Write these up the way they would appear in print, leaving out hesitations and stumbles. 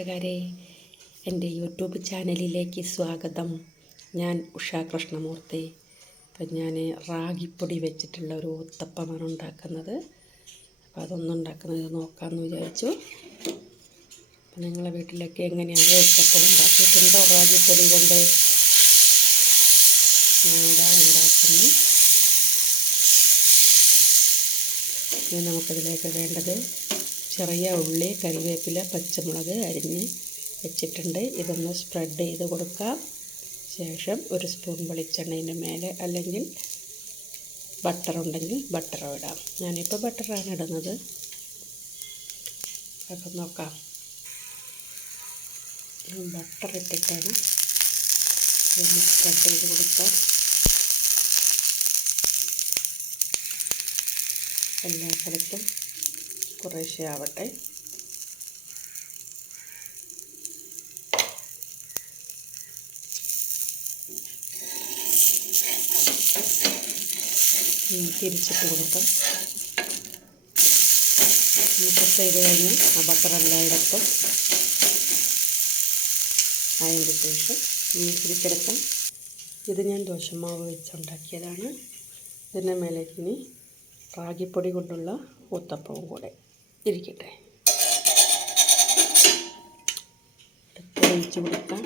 കൂട്ടുകാരെ, എൻ്റെ യൂട്യൂബ് ചാനലിലേക്ക് സ്വാഗതം. ഞാൻ ഉഷാ കൃഷ്ണമൂർത്തി. അപ്പം ഞാൻ റാഗിപ്പൊടി വെച്ചിട്ടുള്ള ഒരു ഊത്തപ്പമാണ് ഉണ്ടാക്കുന്നത്. അപ്പോൾ അതൊന്നുണ്ടാക്കുന്നത് നോക്കാമെന്ന് വിചാരിച്ചു. അപ്പം നിങ്ങളെ വീട്ടിലൊക്കെ എങ്ങനെയാണ് ഊത്തപ്പം ഉണ്ടാക്കിയിട്ടുണ്ടോ റാഗിപ്പൊടി കൊണ്ട്? ഞാനിതാ ഉണ്ടാക്കുന്നു. ഇനി നമുക്കതിലേക്ക് വേണ്ടത് ചെറിയ ഉള്ളി, കറിവേപ്പില, പച്ചമുളക് അരിഞ്ഞ് വെച്ചിട്ടുണ്ട്. ഇതൊന്ന് സ്പ്രെഡ് ചെയ്ത് കൊടുക്കാം. ശേഷം ഒരു സ്പൂൺ വെളിച്ചെണ്ണയുടെ മേലെ അല്ലെങ്കിൽ ബട്ടർ ഉണ്ടെങ്കിൽ ബട്ടർ ഇടാം. ഞാനിപ്പോൾ ബട്ടറാണ് ഇടുന്നത്. അപ്പം നോക്കാം. ബട്ടർ ഇട്ടിട്ടാണ് ഇതൊന്ന് സ്പ്രെഡ് ചെയ്ത് കൊടുക്കാം. എല്ലാ സ്ഥലത്തും കുറേശ്ശെ ആവട്ടെ. തിരിച്ചിട്ട് കൊടുക്കാം. പ്രസ് ചെയ്ത് കഴിഞ്ഞ് ആ ബട്ടർ എല്ലായിടത്തും അതിൻ്റെ ശേഷം തിരിച്ചെടുക്കാം. ഇത് ഞാൻ ദോശമാവ് വെച്ചുണ്ടാക്കിയതാണ്. ഇതിൻ്റെ മേലേക്ക് ഇനി റാഗിപ്പൊടി കൊണ്ടുള്ള ഊത്തപ്പവും കൂടെ ഇരിക്കട്ടെ. ഒഴിച്ച് കൊടുക്കാം.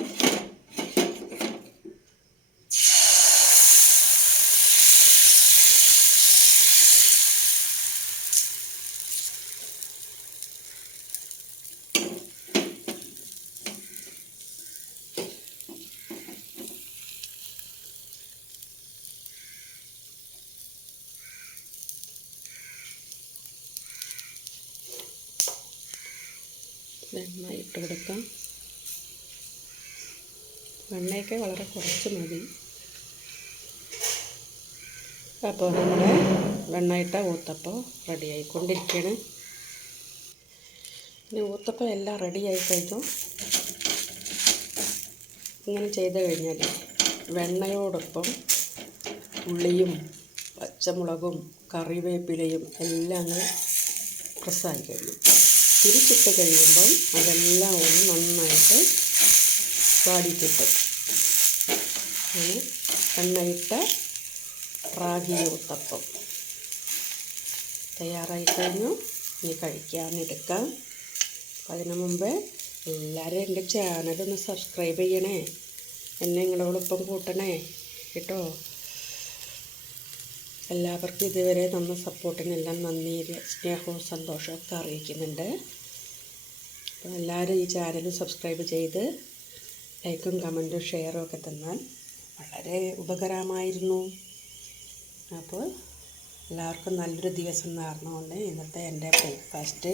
വെണ്ണ ഇട്ട് കൊടുക്കാം. വെണ്ണയൊക്കെ വളരെ കുറച്ച് മതി. അപ്പോൾ നമ്മുടെ വെണ്ണയിട്ട ഊത്തപ്പം റെഡിയായിക്കൊണ്ടിരിക്കുകയാണ്. ഇനി ഊത്തപ്പം എല്ലാം റെഡിയായി കഴിഞ്ഞു. ഇങ്ങനെ ചെയ്ത് കഴിഞ്ഞാൽ വെണ്ണയോടൊപ്പം ഉള്ളിയും പച്ചമുളകും കറിവേപ്പിലയും എല്ലാം അങ്ങ് പ്രസ്സായി കഴിയും. തിരിച്ചിട്ട് കഴിയുമ്പം അതെല്ലാം ഒന്ന് നന്നായിട്ട് വാടിക്കിട്ടും. അങ്ങനെ എണ്ണയിട്ട റാഗി ഊത്തപ്പം തയ്യാറായി കഴിഞ്ഞു. ഇനി കഴിക്കാനെടുക്കാം. അപ്പം അതിന് മുമ്പ് എല്ലാവരും എൻ്റെ ചാനലൊന്ന് സബ്സ്ക്രൈബ് ചെയ്യണേ. എന്നെ നിങ്ങളോടൊപ്പം കൂട്ടണേ കേട്ടോ. എല്ലാവർക്കും ഇതുവരെ തന്ന സപ്പോർട്ടിനെല്ലാം നന്ദി, സ്നേഹവും സന്തോഷവും ഒക്കെ അറിയിക്കുന്നുണ്ട്. അപ്പോൾ എല്ലാവരും ഈ ചാനൽ സബ്സ്ക്രൈബ് ചെയ്ത് ലൈക്കും കമൻറ്റും ഷെയറും ഒക്കെ തന്നാൽ വളരെ ഉപകാരമായിരുന്നു. അപ്പോൾ എല്ലാവർക്കും നല്ലൊരു ദിവസം നേർന്നുകൊണ്ട് ഇന്നത്തെ എൻ്റെ ബ്രേക്ക്ഫാസ്റ്റ്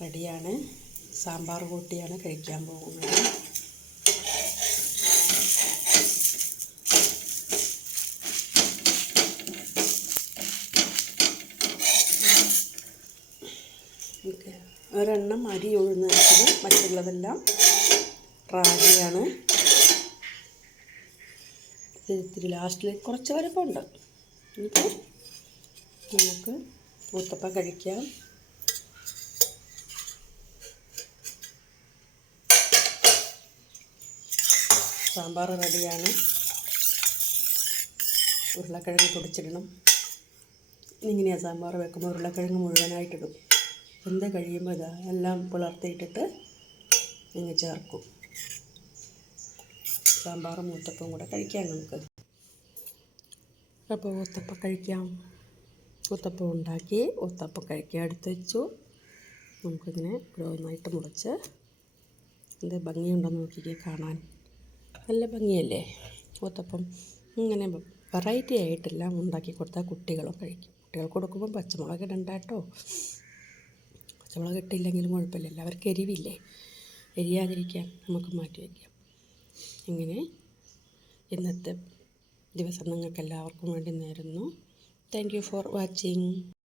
റെഡിയാണ്. സാമ്പാർ കൂട്ടിയാണ് കഴിക്കാൻ പോകുന്നത്. ഒരെണ്ണം അരി ഉഴുന്ന് വെച്ചത്, മറ്റുള്ളതെല്ലാം റാഗിയാണ്. ഇത്തിരി ലാസ്റ്റിൽ കുറച്ച് വരപ്പുണ്ട്. ഇനിയിപ്പോൾ നമുക്ക് ഊത്തപ്പം കഴിക്കാം. സാമ്പാർ റെഡിയാണ്. ഉരുളക്കിഴങ്ങ് പൊടിച്ചിടണം. ഇങ്ങനെയാണ് സാമ്പാർ വെക്കുമ്പോൾ ഉരുളക്കിഴങ്ങ് മുഴുവനായിട്ടിടും. എന്ത് കഴിയുമ്പോൾ ഇതാ എല്ലാം പുലർത്തിയിട്ടിട്ട് നിങ്ങൾ ചേർക്കും. സാമ്പാറും ഊത്തപ്പവും കൂടെ കഴിക്കാം നമുക്ക്. അപ്പോൾ ഊത്തപ്പം കഴിക്കാം. ഊത്തപ്പം ഉണ്ടാക്കി ഊത്തപ്പം കഴിക്കാൻ എടുത്ത് വെച്ചു. നമുക്കിങ്ങനെ ഓരോന്നായിട്ട് മുറിച്ച് എന്ത് ഭംഗിയുണ്ടെന്ന് നോക്കിക്കേ. കാണാൻ നല്ല ഭംഗിയല്ലേ ഊത്തപ്പം? ഇങ്ങനെ വെറൈറ്റി ആയിട്ടെല്ലാം ഉണ്ടാക്കി കൊടുത്താൽ കുട്ടികളും കഴിക്കും. കുട്ടികൾക്ക് കൊടുക്കുമ്പോൾ പച്ചമുളക് ഇടണ്ട കേട്ടോ. പച്ചമുളക് ഇട്ടില്ലെങ്കിലും കുഴപ്പമില്ല. എല്ലാവർക്കും എരിവില്ലേ. എരിയാതിരിക്കാൻ നമുക്ക് മാറ്റി വയ്ക്കാം. ഇങ്ങനെ ഇന്നത്തെ ദിവസം നിങ്ങൾക്ക് എല്ലാവർക്കും വേണ്ടി നേരുന്നു. Thank you for watching.